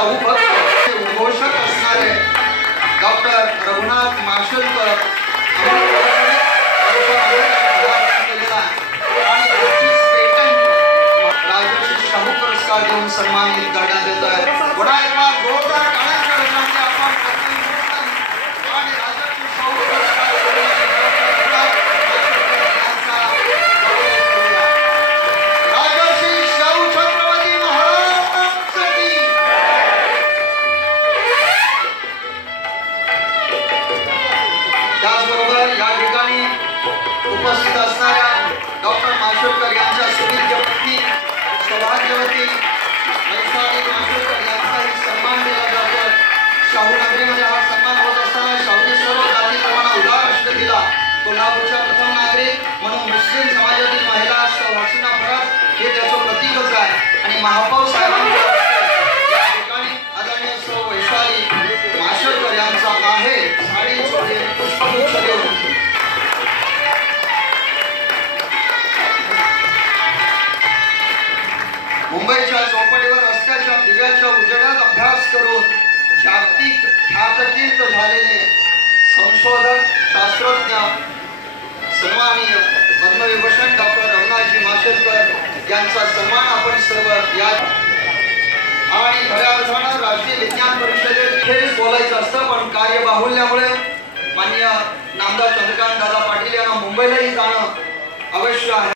शाहू भक्त उद्घोषक असणारे डॉक्टर रघुनाथ माशेलकर आणि राजर्षी शाहू पुरस्कार देऊन सन्मानित करण्यात येत आहे. त्याचबरोबर या ठिकाणी उपस्थित असणाऱ्या डॉक्टर माशेलकर यांच्या सुविद्य पत्नी सौभाग्यवती वैशाली माशेलकर यांचाही सन्मान दिला जातो शाहू नगरीमध्ये हा सन्मान होत असताना शाहूने सर्व जाती धर्मांना उदार अष्ट दिला. कोल्हापूरच्या प्रथम नागरिक म्हणून मुस्लिम समाजातील महिला सौ हसीना फराज हे त्याचं प्रतीकच आहे. आणि महापौर मुंबईच्या चौपाटीवर रस्त्याच्या दिव्याच्या उजेडात अभ्यास करून जागतिक ख्यातकीर्त झालेले संशोधक शास्त्रज्ञ सन्माननीय पद्मविभूषण डॉक्टर रमणाजी माशेलकर यांचा सन्मान आपण सर्व या आणि खऱ्या अर्थानं राष्ट्रीय विज्ञान परिषदेत हेच बोलायचं असतं पण कार्यबाहुल्यामुळे माननीय नामदार चंद्रकांत दादा पाटील यांना मुंबईलाही जाणं अवश्य आहे.